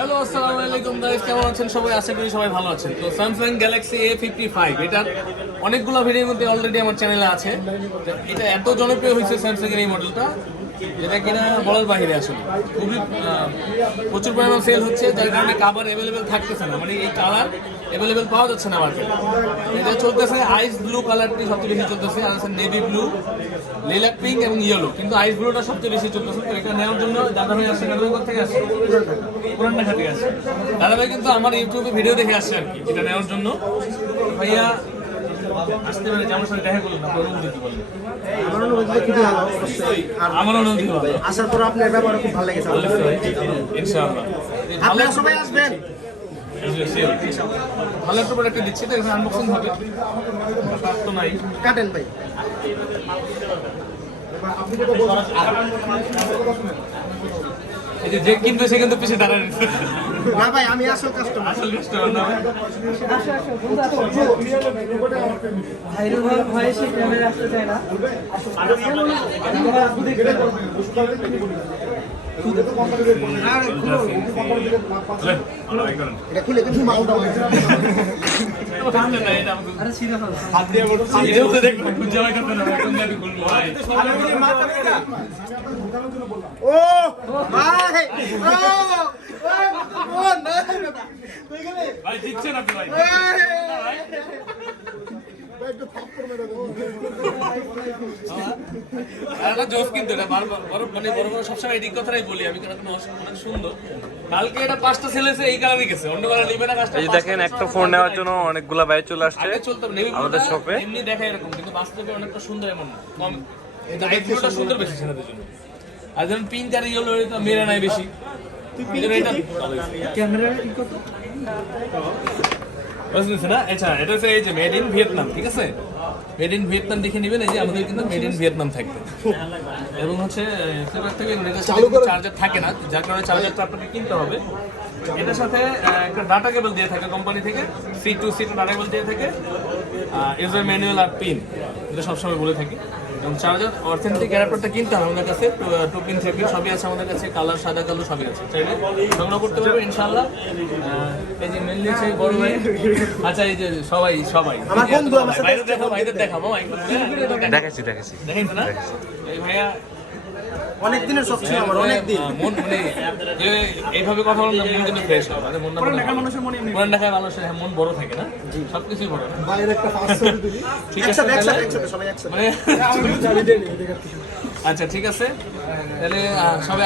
Hello আসসালামু আলাইকুম guys কেমন আছেন? সবাই আশা করি সবাই ভালো আছেন। তো Samsung Galaxy A fifty five এটার অনেকগুলো ভিডিওর মধ্যে অলরেডি আমার চ্যানেলে আছে। এটা এত জনপ্রিয় হয়েছে স্যামসাং এর এই মডেলটা যেটা কিনা বলার বাহিরে আসলে। খুবই প্রচুর পরিমাণ সেল হচ্ছে, যার কারণে কাবার অ্যাভেলেবেল থাকতেছে না। মানে এই কালার অ্যাভেলেবেল পাওয়া যাচ্ছে না মার্কেটে এটা চলতেছে আইস ব্লু কালারটি সবচেয়ে বেশি চলতেছে, আর আছে নেভি ব্লু লিলাক পিঙ্ক এবং ইয়েলো কিন্তু আইস ব্লুটা সবচেয়ে বেশি চলতেছে, তো এটা নেওয়ার জন্য দাদা ভাই আসছে, দাদা ভাই থেকে আসছে? পুরান ঢাকা আসছে। দাদা ভাই কিন্তু আমার ইউটিউবে ভিডিও দেখে আসছে আর কি এটা নেওয়ার জন্য। ভাইয়া আসতে পারে যে আমার সাথে দেখা করলেন আপনার অনুভূতি কি বললেন আমার অনুভূতি খুবই ভালো। অবশ্যই আর আমার অনুভূতি ভালো। আসার পর আপনার ব্যবহার খুব ভালো লেগেছে। ইনশাআল্লাহ। আপনারা সবাই আসবেন। ভালো একটা প্রোডাক্ট দিচ্ছি তো এখানে আনবক্সিং হবে। তো নাই। কাটেন ভাই। এই যে যে কিনবে সে কিন্তু পিছিয়ে দাঁড়ায় না ভাই আমি আসল কাস্টমার আসল কাস্টমার না ভাই। ভাইরাল হওয়ার ভয়ে সে ক্যামেরা আসতে চায় না এটা খুলে কিন্তু মাল দাও আরে ছিঁড়ে ফেলো এটাও তো দেখবো, খুঁজে আমার কাছে না, এখন আমি খুলবো, ভাই। ও ভাই ও ও না ভাই, দিচ্ছেন আপনি, ভাই। একটা জোস কিন্তু এটা বারবার- মানে বড় বড় সবসময় এই কথাটাই বলি আমি কারণ অনেক সুন্দর। কালকে এটা পাঁচটা ছেলেছে এই কালারই গেছে অন্য কালার নিবে না এই দেখেন একটা ফোন নেওয়ার জন্য অনেকগুলা ভাই চলে আসছে আমাদের শপে এমনি দেখা এরকম কিন্তু বাস্তবে অনেকটা সুন্দর এমন কম। লাইট ব্লুটা সুন্দর বেশি ছেলেদের জন্য। আর যেমন পিঙ্ক আর ইয়েলো এটা মেরা নাই বেশি। ক্যামেরা না? আচ্ছা এটা হচ্ছে এই যে মেড ইন ভিয়েতনাম ঠিক আছে? মেড ইন ভিয়েতনাম দেখে নেবেন এই যে আমাদের কিন্তু মেড ইন ভিয়েতনাম থাকবে। এবং হচ্ছে ফ্লিপকার্ট থেকে চার্জার থাকে না যার কারণে চার্জারটা আপনাকে কিনতে হবে। এটার সাথে একটা ডাটা কেবল দিয়ে থাকে কোম্পানি থেকে C to C to data cable দিয়ে থাকে ইউজার ম্যানুয়াল আর পিন এটা সবসময় বলে থাকি। এবং চার্জার অথেন্টিক অ্যাডাপ্টারটা কিনতে হবে আমাদের কাছে টু পিন থ্রি পিন সবই আছে আমাদের কাছে কালার সাদা কালো সবই আছে চাইলে সংগ্রহ করতে পারবে ইনশাল্লাহ এই যে মেনলি হচ্ছে বড় ভাই। আচ্ছা এই যে সবাই সবাই। আমার বন্ধু আমার সাথে দেখাবো ভাইদের দেখাবো দেখাচ্ছি দেখাচ্ছি। দেখেন না? এই ভাইয়া অনেক দিনের শখ ছিল আমার অনেক দিন। মন মানে যে এইভাবে কথা বললে মন কিন্তু ফ্রেশ হয় মানে মন না মানুষের মনে মন দেখায় মানুষের হ্যাঁ, মন বড় থাকে না? সবকিছু বড়। না ঠিক আছে একসাথে একসাথে একসাথে সবাই একসাথে। মানে আচ্ছা ঠিক আছে। তাহলে সবাই